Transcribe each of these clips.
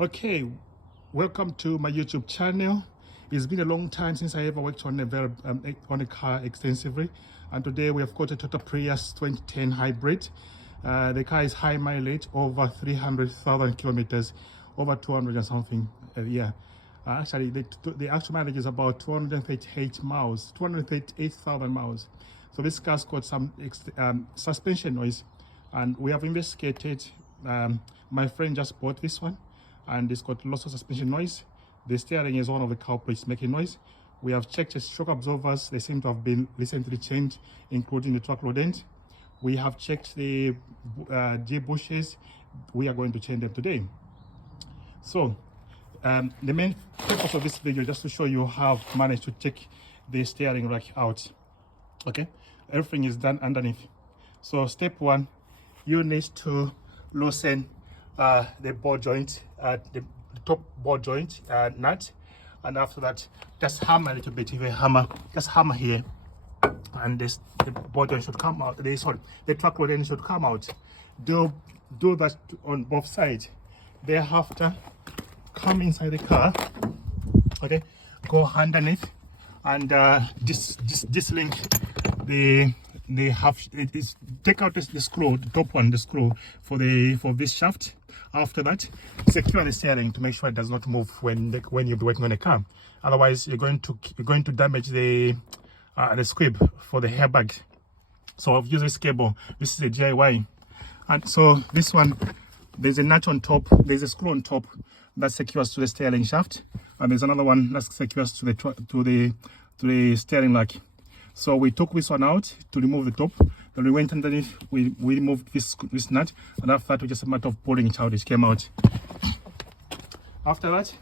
Okay, welcome to my YouTube channel. It's been a long time since I ever worked on a car extensively, and today we have got a Toyota Prius 2010 hybrid. The car is high mileage, over 300,000 kilometers, over 200 and something. Actually, the actual mileage is about 238,000 miles. So this car's got some suspension noise, and we have investigated. My friend just bought this one, and it's got lots of suspension noise. The steering is one of the culprits making noise. We have checked the shock absorbers. They seem to have been recently changed, including the truck rod end. We have checked the G-bushes. We are going to change them today. So the main purpose of this video is just to show you how I've managed to take the steering rack out. Okay, everything is done underneath. So step one, you need to loosen the ball joint, the top ball joint nut, and after that just hammer a little bit. If you hammer, just hammer here, and the ball joint should come out. The truck rod end should come out. Do that on both sides. Thereafter, come inside the car. Okay, go underneath and dislink take out the screw, the top one, the screw for this shaft. After that, secure the steering to make sure it does not move when you're working on the car. Otherwise, you're going to damage the squib for the airbag. So I've used this cable. This is a DIY, and so this one, there's a nut on top. There's a screw on top that secures to the steering shaft, and there's another one that secures to the steering rack. So we took this one out to remove the top. Then we went underneath. We removed this nut, and after that, we just a matter of pulling it out. It came out. After that,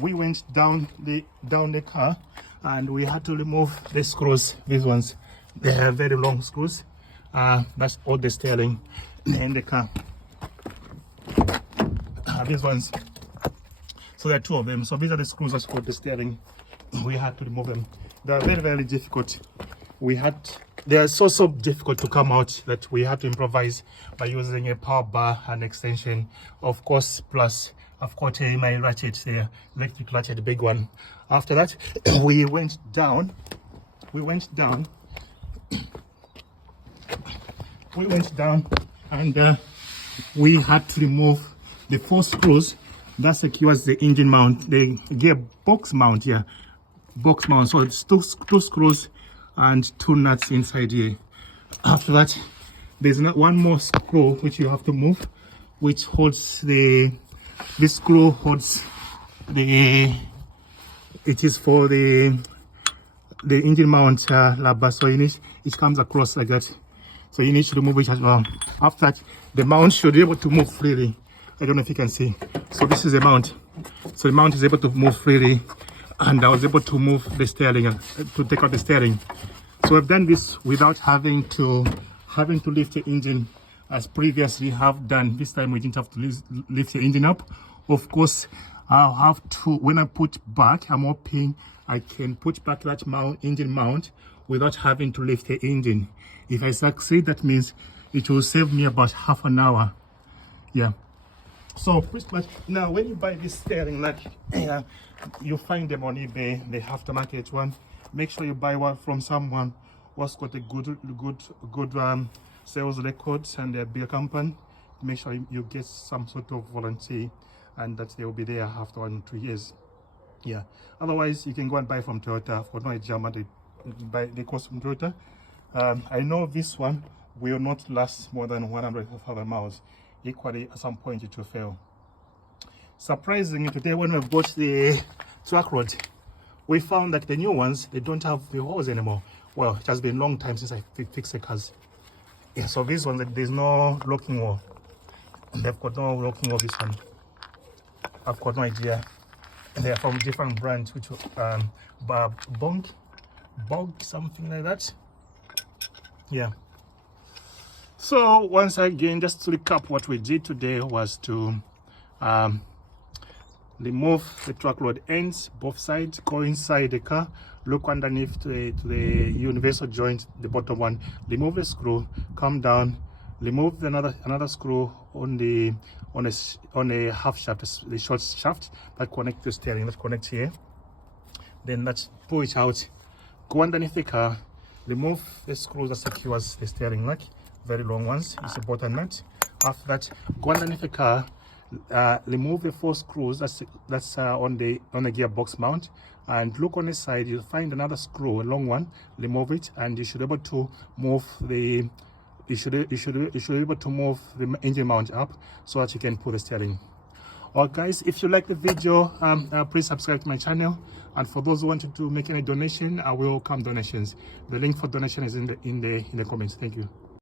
we went down the car, and we had to remove the screws. These ones, they have very long screws. That's all the steering in the car. These ones. So there are two of them. So these are the screws that hold the steering. We had to remove them. They are very, very difficult. They are so difficult to come out that we had to improvise by using a power bar and extension, of course. Plus, I've got my ratchet there, electric ratchet, the big one. After that, we went down, and we had to remove the 4 screws that secures the engine mount, the gearbox mount here. Box mount. So it's two screws and 2 nuts inside here. After that, there's one more screw which you have to move, which holds this screw holds it is for the engine mount lever. So it comes across like that. So you need to remove it as well. After that, the mount should be able to move freely. I don't know if you can see. So this is the mount. So the mount is able to move freely, and I was able to move the steering, to take out the steering. So I've done this without having to lift the engine as previously have done. This time we didn't have to lift the engine up. Of course, I'll have to, when I put back, I'm hoping I can put back that engine mount without having to lift the engine. If I succeed, that means it will save me about half an hour. Yeah. So pretty much now, when you buy this steering rack, you find them on eBay, the aftermarket one. Make sure you buy one from someone who's got a good sales records and a big company. Make sure you get some sort of warranty, and that they will be there after 1 or 2 years. Yeah. Otherwise, you can go and buy from Toyota. For no German, they cost from Toyota. I know this one will not last more than 100,000 miles. Equally, at some point it will fail. Surprisingly, today when we bought the truck rod, we found that the new ones, they don't have the holes anymore. Well, it has been a long time since I fixed the cars. Yeah, so this one, there's no locking wall. They've got no locking wall. This one, I've got no idea. They are from different brands, which Bog, something like that. Yeah. So once again, just to recap, what we did today was to remove the truck rod ends, both sides, go inside the car, look underneath to the universal joint, the bottom one, remove the screw, come down, remove another screw on a half shaft, the short shaft that connects the steering. Let's connect here. Then let's pull it out. Go underneath the car. Remove the screws that secures the steering rack, very long ones. It's a button nut. After that, go underneath the car. Remove the 4 screws that's on the gearbox mount, and look on the side. You'll find another screw, a long one. Remove it, and you should be able to move the you should be able to move the engine mount up so that you can pull the steering. Alright guys, if you like the video, please subscribe to my channel, and for those who want to make any donation, I will welcome donations. The link for donation is in the comments. Thank you.